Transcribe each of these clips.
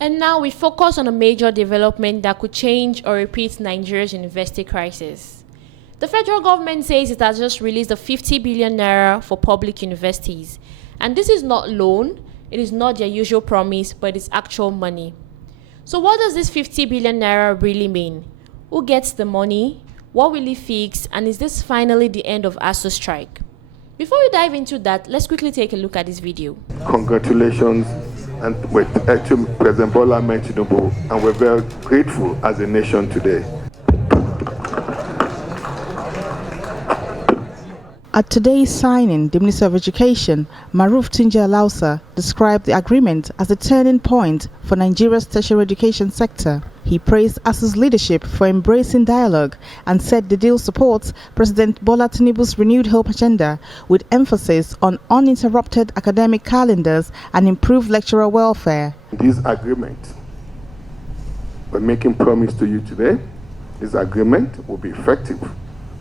And now we focus on a major development that could change or repeat Nigeria's university crisis. The federal government says it has just released a 50 billion naira for public universities. And this is not loan, it is not their usual promise, but it's actual money. So what does this 50 billion naira really mean? Who gets the money? What will it fix? And is this finally the end of ASU strike? Before we dive into that, let's quickly take a look at this video. Congratulations and with President Bola Ahmed Tinubu, and we're very grateful as a nation today. At today's signing, the Minister of Education, Maruf Tunji Alausa, described the agreement as a turning point for Nigeria's tertiary education sector. He praised ASU's leadership for embracing dialogue and said the deal supports President Bola Tinubu's renewed hope agenda with emphasis on uninterrupted academic calendars and improved lecturer welfare. This agreement, we're making promise to you today, this agreement will be effective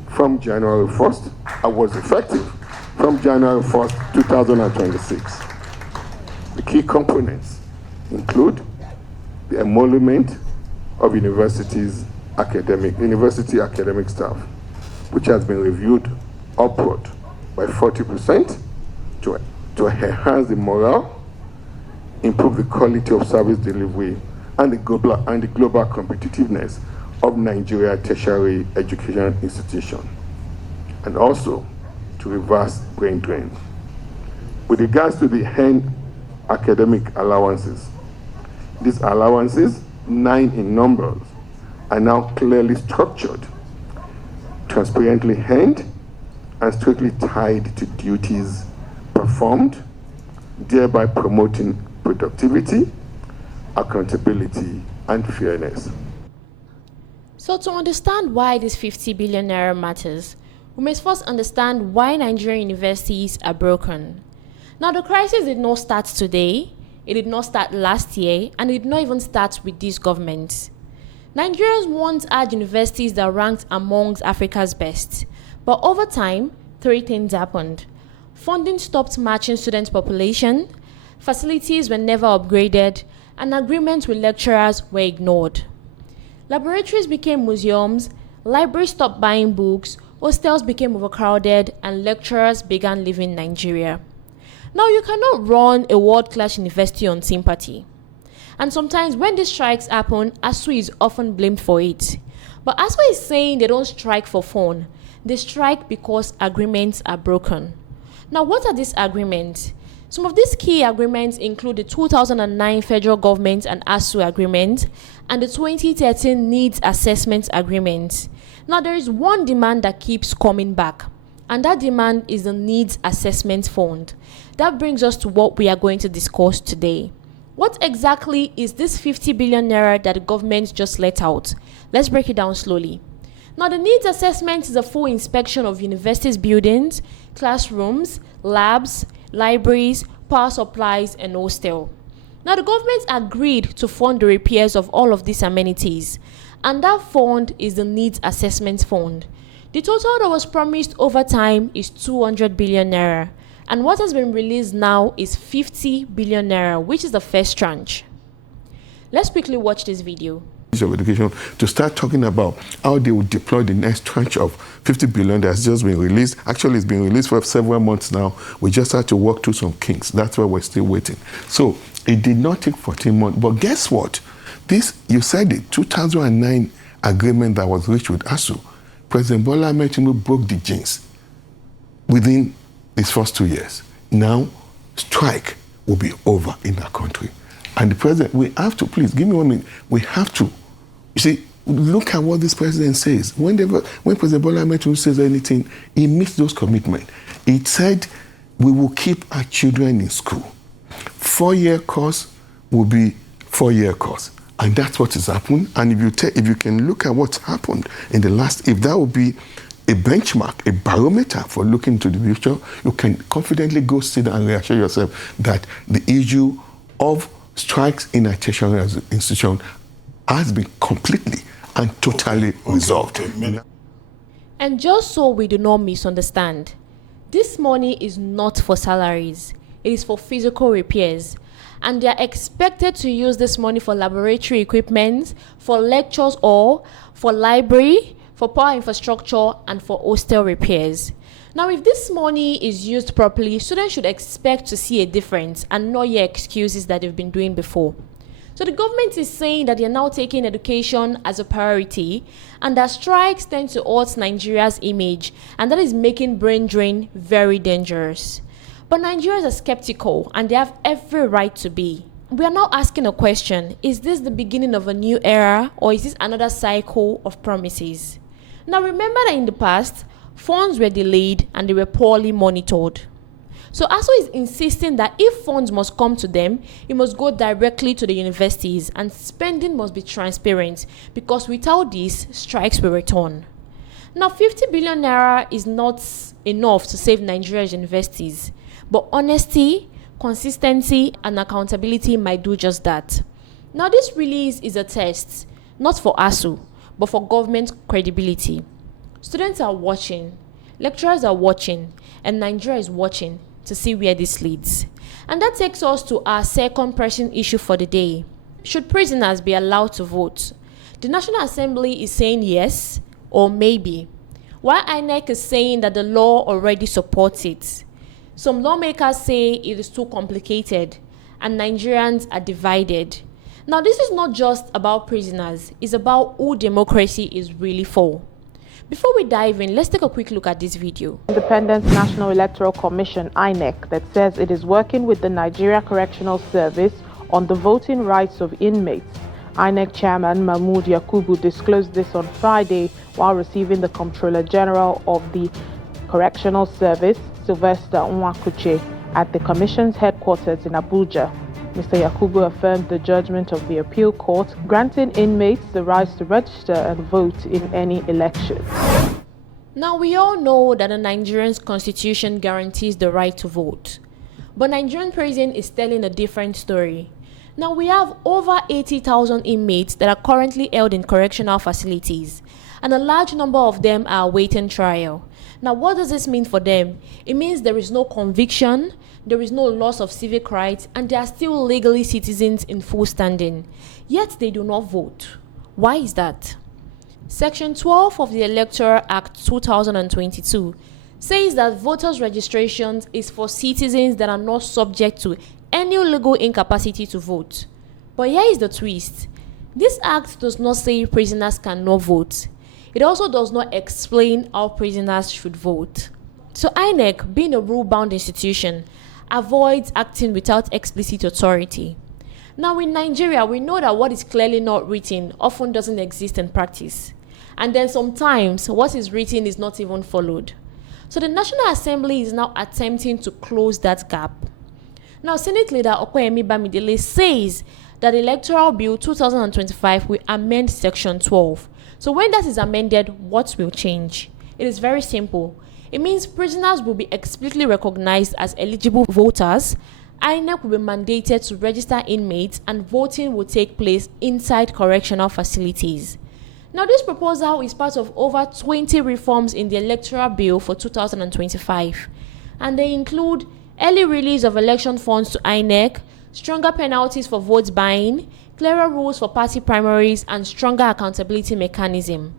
from January 1st, and was effective from January 1st, 2026. The key components include the emolument of university academic staff, which has been reviewed upward by 40% to enhance the morale, improve the quality of service delivery, and the global competitiveness of Nigeria tertiary education institution, and also to reverse brain drain. With regards to the hand academic allowances, these allowances, 9 in numbers, are now clearly structured, transparently hand, and strictly tied to duties performed, thereby promoting productivity, accountability, and fairness. So to understand why this 50 billion naira matters, we must first understand why Nigerian universities are broken. Now, the crisis did not start today, it did not start last year, and it did not even start with this government. Nigerians once had universities that ranked amongst Africa's best, but over time, 3 things happened. Funding stopped matching student population, facilities were never upgraded, and agreements with lecturers were ignored. Laboratories became museums, libraries stopped buying books, hostels became overcrowded, and lecturers began leaving Nigeria. Now, you cannot run a world-class university on sympathy. And sometimes when these strikes happen, ASU is often blamed for it. But ASU is saying they don't strike for fun. They strike because agreements are broken. Now, what are these agreements? Some of these key agreements include the 2009 Federal Government and ASU Agreement and the 2013 Needs Assessment Agreement. Now, there is one demand that keeps coming back, and that demand is the Needs Assessment Fund. That brings us to what we are going to discuss today. What exactly is this 50 billion naira that the government just let out? Let's break it down slowly. Now, the needs assessment is a full inspection of universities' buildings, classrooms, labs, libraries, power supplies, and hostel. Now, the government agreed to fund the repairs of all of these amenities, and that fund is the Needs Assessment Fund. The total that was promised over time is 200 billion naira, and what has been released now is 50 billion naira, which is the first tranche. Let's quickly watch this video. Of Education to start talking about how they will deploy the next tranche of 50 billion that has just been released. Actually, it's been released for several months now. We just had to work through some kinks. That's why we're still waiting. So it did not take 14 months. But guess what? This, you said it, 2009 agreement that was reached with ASU, President Bola Ahmed Tinubu broke the jinx within these first 2 years. Now, strike will be over in our country. And the president, we have to, please give me 1 minute, we have to. You see, look at what this president says. When President Bola Ahmed Tinubu says anything, he makes those commitments. He said, we will keep our children in school. 4-year course will be 4-year course. And that's what has happened. And if you can look at what's happened in the last, if that would be a benchmark, a barometer for looking to the future, you can confidently go sit down and reassure yourself that the issue of strikes in a tertiary institution has been completely and totally resolved. And just so we do not misunderstand, this money is not for salaries. It is for physical repairs. and they are expected to use this money for laboratory equipment, for lectures, or for library, for power infrastructure, and for hostel repairs. Now, if this money is used properly, students should expect to see a difference and not hear excuses that they've been doing before. So the government is saying that they are now taking education as a priority and that strikes tend to hurt Nigeria's image, and that is making brain drain very dangerous. But Nigerians are skeptical and they have every right to be. We are now asking a question: is this the beginning of a new era, or is this another cycle of promises? Now remember that in the past, funds were delayed and they were poorly monitored. So ASU is insisting that if funds must come to them, it must go directly to the universities and spending must be transparent, because without this, strikes will return. Now 50 billion naira is not enough to save Nigeria's universities, but honesty, consistency, and accountability might do just that. Now this release is a test, not for ASU, but for government credibility. Students are watching, lecturers are watching, and Nigeria is watching to see where this leads. And that takes us to our second pressing issue for the day. Should prisoners be allowed to vote? The National Assembly is saying yes or maybe, while INEC is saying that the law already supports it. Some lawmakers say it is too complicated and Nigerians are divided. Now, this is not just about prisoners, it's about who democracy is really for. Before we dive in, let's take a quick look at this video. Independent National Electoral Commission (INEC) that says it is working with the Nigeria Correctional Service on the voting rights of inmates. INEC Chairman Mahmood Yakubu disclosed this on Friday while receiving the Comptroller General of the Correctional Service, Sylvester Nwakuche, at the Commission's headquarters in Abuja. Mr. Yakubu affirmed the judgment of the appeal court, granting inmates the right to register and vote in any election. Now, we all know that the Nigerian constitution guarantees the right to vote. But Nigerian prison is telling a different story. Now, we have over 80,000 inmates that are currently held in correctional facilities, and a large number of them are awaiting trial. Now, what does this mean for them? It means there is no conviction, there is no loss of civic rights, and they are still legally citizens in full standing. Yet they do not vote. Why is that? Section 12 of the Electoral Act 2022 says that voters' registrations is for citizens that are not subject to any legal incapacity to vote. But here is the twist. This act does not say prisoners cannot vote. It also does not explain how prisoners should vote. So INEC, being a rule-bound institution, avoids acting without explicit authority. Now in Nigeria, we know that what is clearly not written often doesn't exist in practice. And then sometimes what is written is not even followed. So the National Assembly is now attempting to close that gap. Now Senate Leader Okoyemi Bamidele says that Electoral Bill 2025 will amend Section 12. So when that is amended, what will change? It is very simple. It means prisoners will be explicitly recognized as eligible voters, INEC will be mandated to register inmates, and voting will take place inside correctional facilities. Now, this proposal is part of over 20 reforms in the Electoral Bill for 2025, and they include early release of election funds to INEC, stronger penalties for vote buying, clearer rules for party primaries, and stronger accountability mechanism.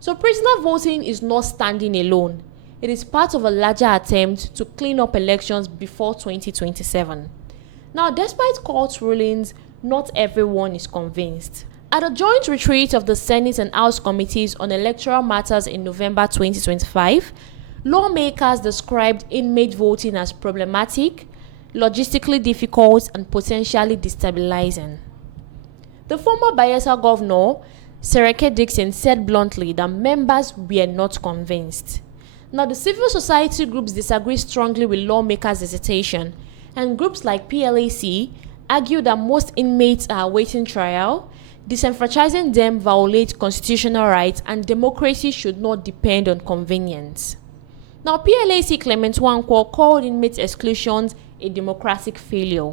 So prisoner voting is not standing alone. It is part of a larger attempt to clean up elections before 2027. Now, despite court rulings, not everyone is convinced. At a joint retreat of the Senate and House committees on electoral matters in November 2025, lawmakers described inmate voting as problematic, logistically difficult, and potentially destabilizing. The former Bayelsa governor, Sereke Dixon, said bluntly that members were not convinced. Now, the civil society groups disagree strongly with lawmakers' hesitation, and groups like PLAC argue that most inmates are awaiting trial, disenfranchising them violates constitutional rights, and democracy should not depend on convenience. Now, PLAC Clement Nwankwo called inmate exclusions a democratic failure.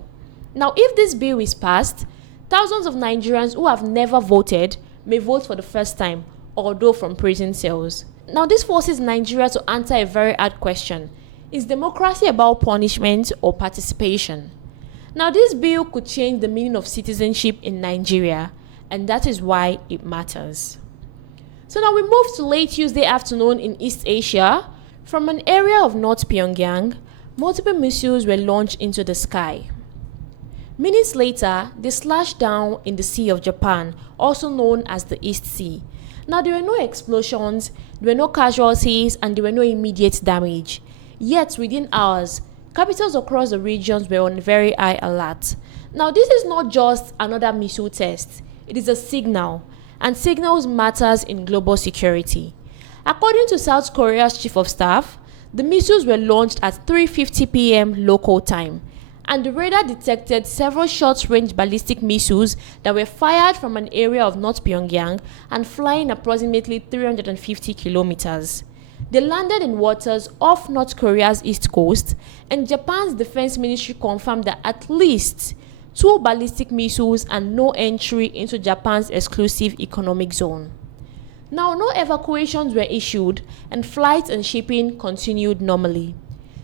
Now, if this bill is passed, thousands of Nigerians who have never voted may vote for the first time, although from prison cells. Now, this forces Nigeria to answer a very hard question. Is democracy about punishment or participation? Now, this bill could change the meaning of citizenship in Nigeria, and that is why it matters. So now we move to late Tuesday afternoon in East Asia. From an area of North Pyongyang, multiple missiles were launched into the sky. Minutes later, they slashed down in the Sea of Japan, also known as the East Sea. Now, there were no explosions, there were no casualties, and there were no immediate damage. Yet, within hours, capitals across the regions were on very high alert. Now, this is not just another missile test. It is a signal, and signals matters in global security. According to South Korea's chief of staff, the missiles were launched at 3:50 p.m. local time, and the radar detected several short-range ballistic missiles that were fired from an area of North Pyongyang and flying approximately 350 kilometers. They landed in waters off North Korea's east coast, and Japan's defense ministry confirmed that at least 2 ballistic missiles and no entry into Japan's exclusive economic zone. Now, no evacuations were issued, and flights and shipping continued normally.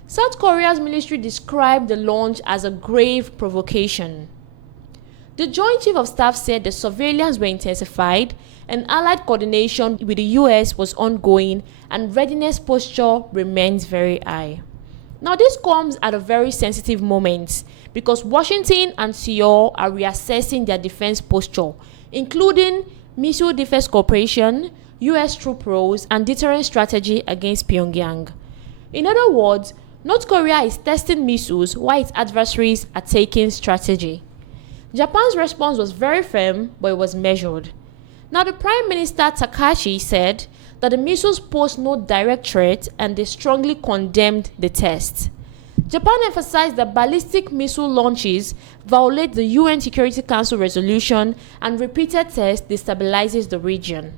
South Korea's military described the launch as a grave provocation. The Joint Chief of Staff said the surveillance were intensified and allied coordination with the US was ongoing and readiness posture remains very high. Now, this comes at a very sensitive moment because Washington and Seoul are reassessing their defense posture, including missile defense cooperation, US troop roles, and deterrent strategy against Pyongyang. In other words, North Korea is testing missiles while its adversaries are taking strategy. Japan's response was very firm, but it was measured. Now, the Prime Minister Takashi said that the missiles pose no direct threat and they strongly condemned the test. Japan emphasized that ballistic missile launches violate the UN Security Council resolution and repeated tests destabilizes the region.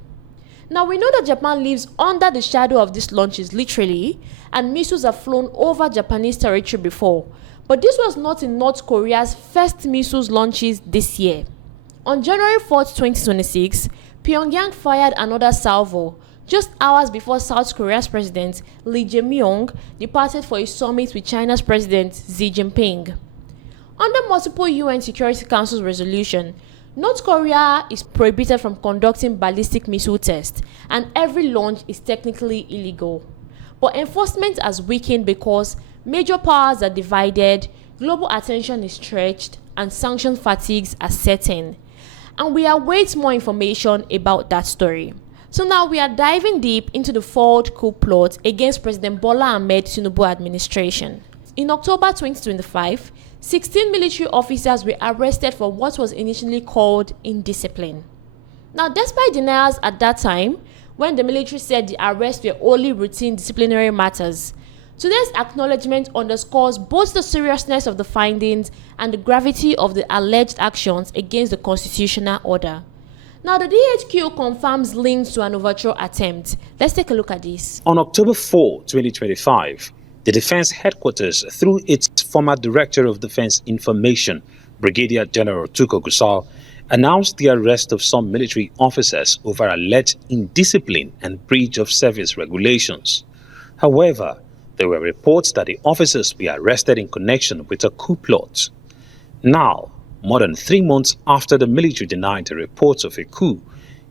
Now, we know that Japan lives under the shadow of these launches literally, and missiles have flown over Japanese territory before, but this was not in North Korea's first missiles launches this year. On January 4, 2026, Pyongyang fired another salvo just hours before South Korea's president Lee Jae-myung departed for a summit with China's president Xi Jinping. Under multiple UN Security Council resolution, North Korea is prohibited from conducting ballistic missile tests, and every launch is technically illegal. But enforcement has weakened because major powers are divided, global attention is stretched, and sanction fatigues are setting. And we await more information about that story. So now we are diving deep into the failed coup plot against President Bola Ahmed Tinubu administration. In October 2025, 16 military officers were arrested for what was initially called indiscipline. Now, despite denials at that time, when the military said the arrests were only routine disciplinary matters, today's acknowledgement underscores both the seriousness of the findings and the gravity of the alleged actions against the constitutional order. Now, the DHQ confirms links to an overthrow attempt. Let's take a look at this. On October 4, 2025, the Defense Headquarters, through its former Director of Defense Information, Brigadier General Tuko Gusau, announced the arrest of some military officers over alleged indiscipline and breach of service regulations. However, there were reports that the officers were arrested in connection with a coup plot. Now, more than 3 months after the military denied the reports of a coup,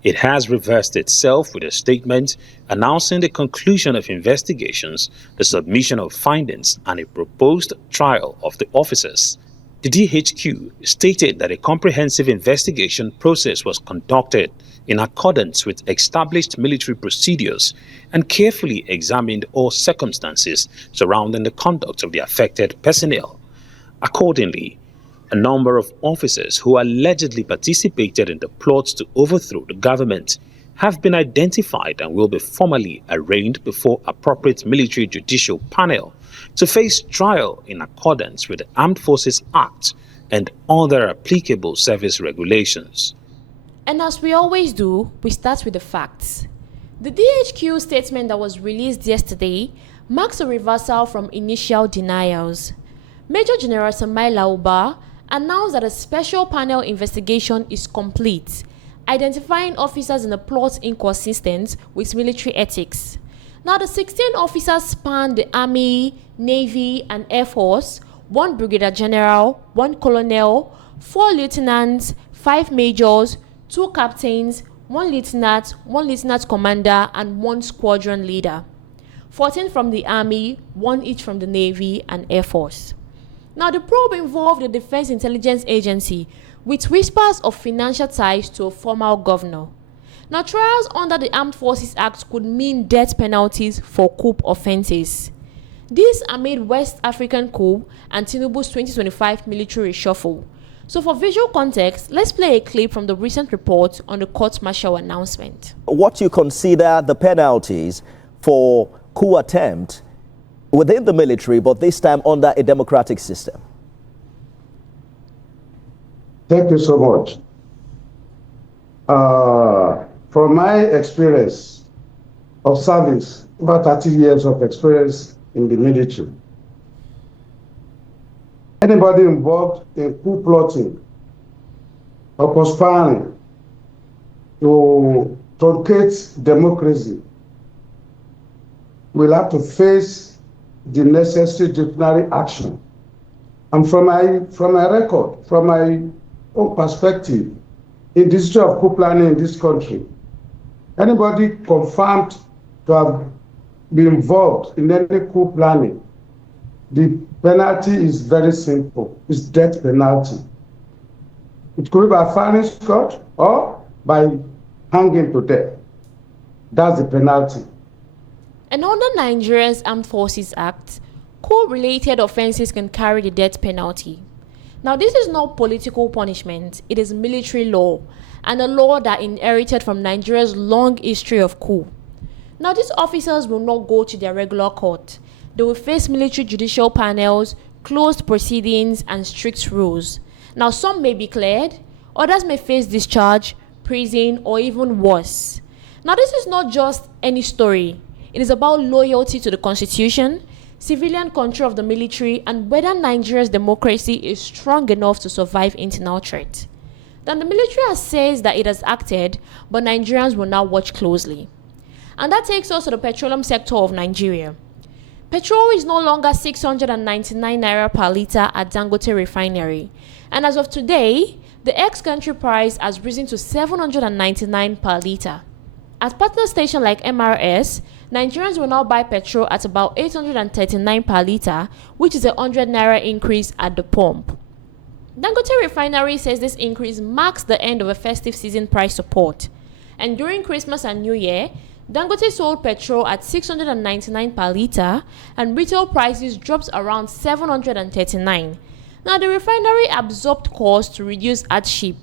it has reversed itself with a statement announcing the conclusion of investigations, the submission of findings, and a proposed trial of the officers. The DHQ stated that a comprehensive investigation process was conducted in accordance with established military procedures and carefully examined all circumstances surrounding the conduct of the affected personnel. Accordingly, a number of officers who allegedly participated in the plots to overthrow the government have been identified and will be formally arraigned before appropriate military judicial panel to face trial in accordance with the Armed Forces Act and other applicable service regulations. And as we always do, we start with the facts. The DHQ statement that was released yesterday marks a reversal from initial denials. Major General Samai Lauba announced that a special panel investigation is complete, identifying officers in the plot inconsistent with military ethics. Now, the 16 officers span the Army, Navy, and Air Force, 1 brigadier general, 1 colonel, 4 lieutenants, 5 majors, 2 captains, 1 lieutenant commander, and 1 squadron leader. 14 from the Army, 1 each from the Navy and Air Force. Now, the probe involved the Defense Intelligence Agency with whispers of financial ties to a former governor. Now, trials under the Armed Forces Act could mean death penalties for coup offenses. These amid West African coup and Tinubu's 2025 military reshuffle. So for visual context, let's play a clip from the recent report on the court-martial announcement. What you consider the penalties for coup attempt within the military, but this time under a democratic system? Thank you so much. From my experience of service, about 30 years of experience in the military, anybody involved in coup plotting or conspiring to truncate democracy will have to face the necessary disciplinary action. And from my record, from my own perspective, in the history of coup planning in this country, anybody confirmed to have been involved in any coup planning, the penalty is very simple. It's death penalty. It could be by firing squad or by hanging to death. That's the penalty. And under Nigeria's Armed Forces Act, coup-related offenses can carry the death penalty. Now, this is not political punishment, it is military law, and a law that inherited from Nigeria's long history of coup. Now, these officers will not go to their regular court. They will face military judicial panels, closed proceedings, and strict rules. Now, some may be cleared, others may face discharge, prison, or even worse. Now, this is not just any story. It is about loyalty to the constitution, civilian control of the military, and whether Nigeria's democracy is strong enough to survive internal threat. Then the military has said that it has acted, but Nigerians will now watch closely. And that takes us to the petroleum sector of Nigeria. Petrol is no longer 699 naira per litre at Dangote refinery, and as of today, the ex-country price has risen to 799 per litre. At partner stations like MRS, Nigerians will now buy petrol at about 839 per litre, which is a 100 naira increase at the pump. Dangote refinery says this increase marks the end of a festive season price support. And during Christmas and New Year, Dangote sold petrol at 699 per litre and retail prices dropped around 739. Now, the refinery absorbed costs to reduce hardship.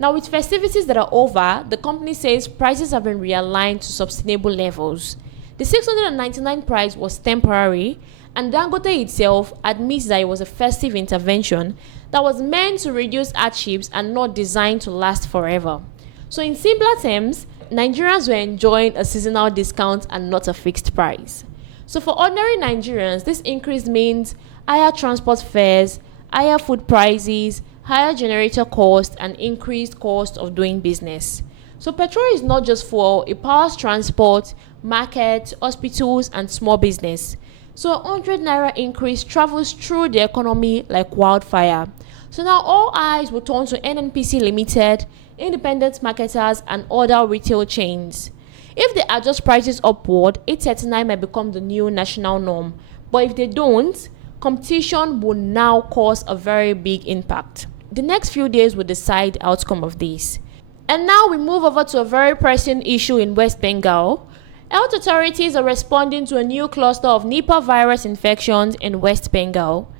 Now, with festivities that are over, the company says prices have been realigned to sustainable levels. The 699 price was temporary, and Dangote itself admits that it was a festive intervention that was meant to reduce hardships and not designed to last forever. So in simpler terms, Nigerians were enjoying a seasonal discount and not a fixed price. So for ordinary Nigerians, this increase means higher transport fares, higher food prices, higher generator costs, and increased cost of doing business. So petrol is not just fuel, it powers transport, markets, hospitals, and small business. So a 100 naira increase travels through the economy like wildfire. So now all eyes will turn to NNPC Limited, independent marketers, and other retail chains. If they adjust prices upward, 839 might become the new national norm. But if they don't, competition will now cause a very big impact. The next few days will decide the outcome of this. And now we move over to a very pressing issue in West Bengal. Health authorities are responding to a new cluster of Nipah virus infections in West Bengal.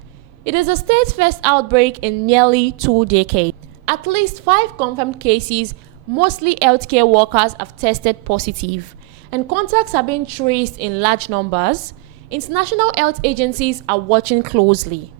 It is the state's first outbreak in nearly 2 decades. At least 5 confirmed cases, mostly healthcare workers, have tested positive, and contacts are being traced in large numbers. International health agencies are watching closely.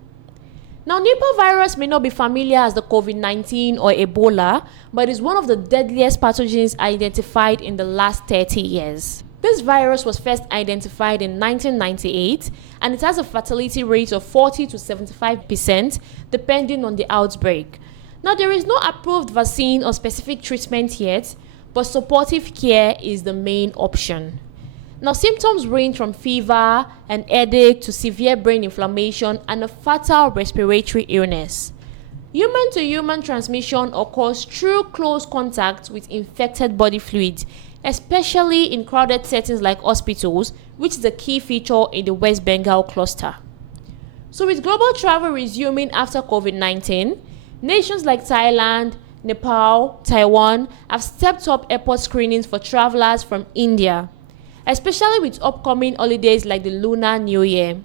Now, Nipah virus may not be familiar as the COVID-19 or Ebola, but it is one of the deadliest pathogens identified in the last 30 years. This virus was first identified in 1998, and it has a fatality rate of 40 to 75% depending on the outbreak. Now, there is no approved vaccine or specific treatment yet, but supportive care is the main option. Now, symptoms range from fever, an headache, to severe brain inflammation and a fatal respiratory illness. Human-to-human transmission occurs through close contact with infected body fluids, especially in crowded settings like hospitals, which is a key feature in the West Bengal cluster. So with global travel resuming after COVID-19, nations like Thailand, Nepal, Taiwan have stepped up airport screenings for travelers from India, especially with upcoming holidays like the Lunar New Year.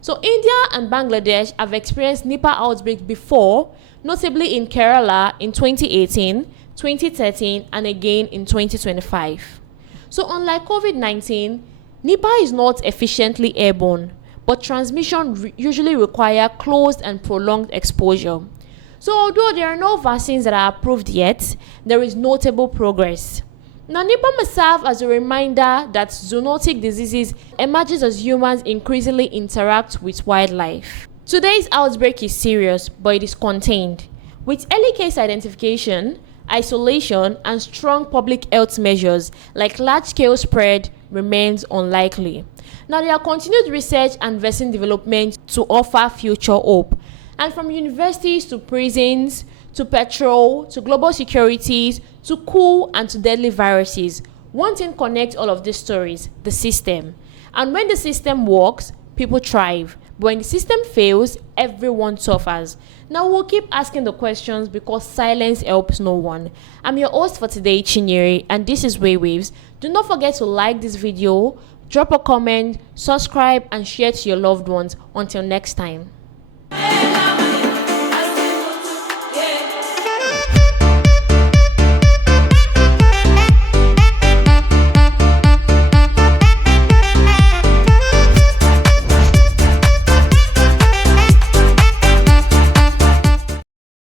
So India and Bangladesh have experienced Nipah outbreaks before, notably in Kerala in 2018, 2013, and again in 2025. So unlike COVID-19, Nipah is not efficiently airborne, but transmission usually require closed and prolonged exposure. So although there are no vaccines that are approved yet, there is notable progress. Now, Nipah must serve as a reminder that zoonotic diseases emerges as humans increasingly interact with wildlife. Today's outbreak is serious, but it is contained. With early case identification, isolation, and strong public health measures like large-scale spread remains unlikely. Now, there are continued research and vaccine development to offer future hope. And from universities to prisons, to petrol, to global securities, to coup, and to deadly viruses, one thing connects all of these stories: the system. And when the system works, people thrive. But when the system fails, everyone suffers. Now we'll keep asking the questions because silence helps no one. I'm your host for today, Chinyere, and this is Waves. Do not forget to like this video, drop a comment, subscribe, and share to your loved ones. Until next time.